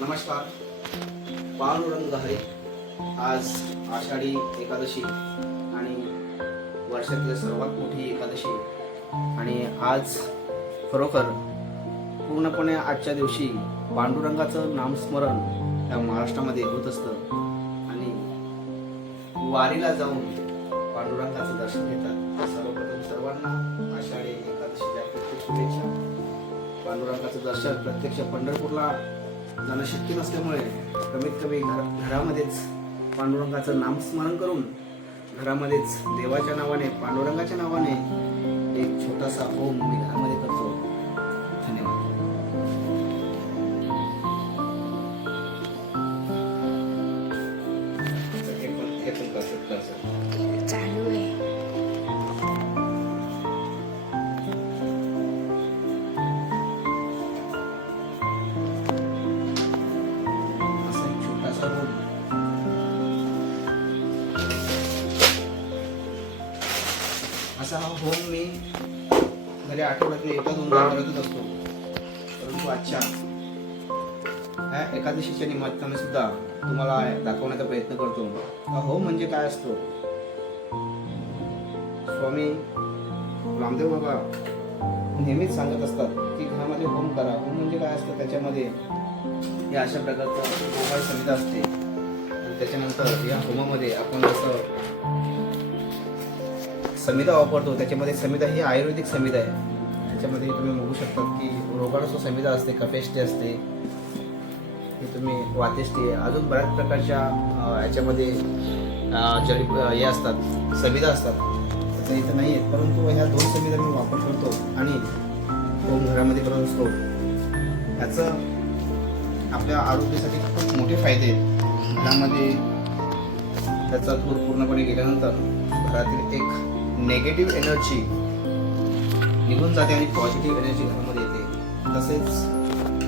नमस्कार. पांडुरंग हरे. आज आषाढी एकादशी आणि वर्षातील सर्वात मोठी एकादशी आणि आज खरोखर पूर्णपणे आजच्या दिवशी पांडुरंगाचं नामस्मरण या महाराष्ट्रामध्ये होत असतं आणि वारीला जाऊन पांडुरंगाचं दर्शन घेतात. सर्वप्रथम सर्वांना आषाढी एकादशीच्या प्रत्येक शुभेच्छा. पांडुरंगाचं दर्शन प्रत्यक्ष पंढरपूरला जाणं शक्य नसल्यामुळे कमीत कमी घरामध्येच पांडुरंगाचं नामस्मरण करून घरामध्येच देवाच्या नावाने पांडुरंगाच्या नावाने एक छोटासा होम मी घरामध्ये करतो. धन्यवाद. चालू आहे. असा एक छोटासा होम असा हा होम मी घरी आठवड्यातून एकदा दोनदा करतच असतो. परंतु आजच्या ह्या एकादशीच्या निमित्ताने सुद्धा तुम्हाला दाखवण्याचा प्रयत्न करतो. हा होम म्हणजे काय असतो. स्वामी रामदेव बाबा नेहमीच सांगत असतात की घरामध्ये होम करा. होम म्हणजे काय असतं, त्याच्यामध्ये हे अशा प्रकारचं गोमाळ संहिता असते. त्याच्यानंतर या होमामध्ये आपण जसं संहिता वापरतो, त्याच्यामध्ये संहिता ही आयुर्वेदिक संहिता आहे. त्याच्यामध्ये तुम्ही बघू शकता की रोगाणुसार संहिता असते, कफेष्टी असते, हे तुम्ही वातेष्टी, अजून बऱ्याच प्रकारच्या याच्यामध्ये जडी हे असतात, संहिता असतात. त्याचं इथं नाही आहेत, परंतु ह्या दोन संहिता मी वापर करतो आणि होम घरामध्ये करत असतो. ह्याचं आपल्या आरोग्यासाठी खूप मोठे फायदे आहेत. घरामध्ये त्याचा धूर पूर्णपणे गेल्यानंतर घरातील एक नेगेटिव्ह एनर्जी निघून जाते आणि पॉझिटिव्ह एनर्जी घरामध्ये येते. तसेच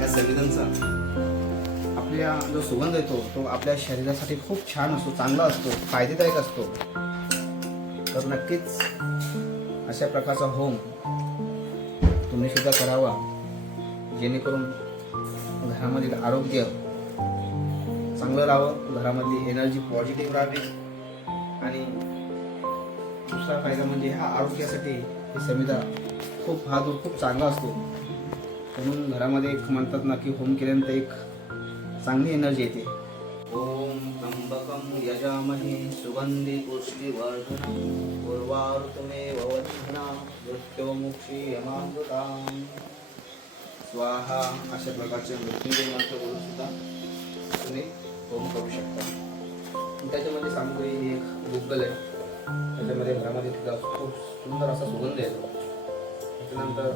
या संवेदनचा आपल्या जो सुगंध येतो तो आपल्या शरीरासाठी खूप छान असतो, चांगला असतो, फायदेदायक असतो. तर नक्कीच अशा प्रकारचा होम तुम्ही सुद्धा करावा, जेणेकरून घरामधील आरोग्य चांगलं राहावं, घरामधली एनर्जी पॉझिटिव्ह राहावी. आणि दुसरा फायदा म्हणजे ह्या आरोग्यासाठी ही संहिता खूप चांगला असतो. म्हणून घरामध्ये एक म्हणतात ना की होम केल्यानंतर एक चांगली एनर्जी येते. ओम त्र्यंबकं यजामहे सुगंधी पुष्टिवर्धनम् उर्वारुकमेव वरुणः मृत्योर्मुक्षीयमामृताम् स्वाहा. अशा प्रकारचे मृत्युंजय मंत्र बोलून सुद्धा तुम्ही होम करू शकता. त्याच्यामध्ये सामग्री एक गुगल आहे, त्याच्यामध्ये घरामध्ये तिला खूप सुंदर असा सुगंध येतो. त्याच्यानंतर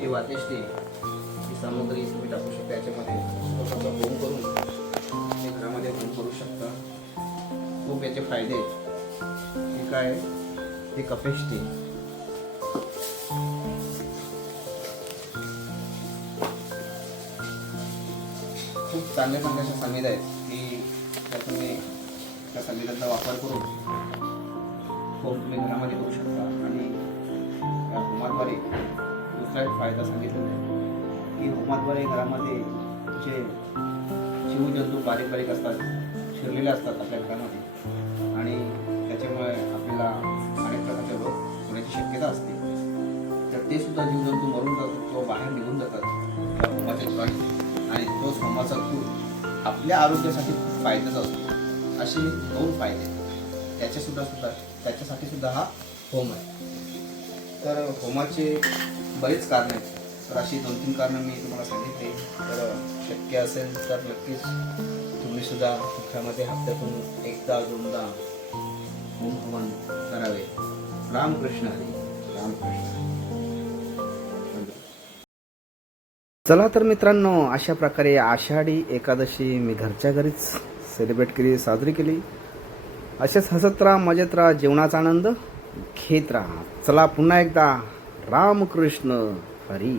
ती वातेष्टी ही सामग्री तुम्ही टाकू शकता. याच्यामध्ये स्वतःचा होम करून ते घरामध्ये होम करू शकता. खूप याचे फायदे आहेत. हे काय, हे कफेष्टी, खूप चांगल्या अशा संहिता आहेत की त्या तुम्ही त्या संहितांचा वापर करून होम तुम्ही घरामध्ये करू शकता. आणि या होमाद्वारे दुसरा एक फायदा सांगितलेला आहे की होमाद्वारे घरामध्ये जे जीवजंतू बारीक असतात, शिरलेले असतात आपल्या घरामध्ये, आणि त्याच्यामुळे आपल्याला अनेक प्रकारचे रोग होण्याची शक्यता असते. तर ते सुद्धा जीवजंतू मरून जातात किंवा बाहेर निघून जातात त्या होमाच्या ठिकाणी. आणि तोच होमाचा धूर आपल्या आरोग्यासाठी खूप फायद्याचा असतो. असे दोन फायदे त्याच्यासाठी सुद्धा हा होम आहे. तर होमाचे बरेच कारणं आहेत. तर अशी 2-3 कारणं मी तुम्हाला सांगितले. तर शक्य असेल तर नक्कीच तुम्ही सुद्धा घरामध्ये हप्त्यातून एकदा दोनदा होम हवन करावे. रामकृष्ण हरी. रामकृष्ण. चला तर मित्रांनो, अशा प्रकारे आषाढी एकादशी मी घरच्या घरीच सेलिब्रेट केली, साजरी केली. असेच हसत राहा, मजेत राहा, जीवनाचा आनंद घेत राहा. चला पुन्हा एकदा रामकृष्ण हरी.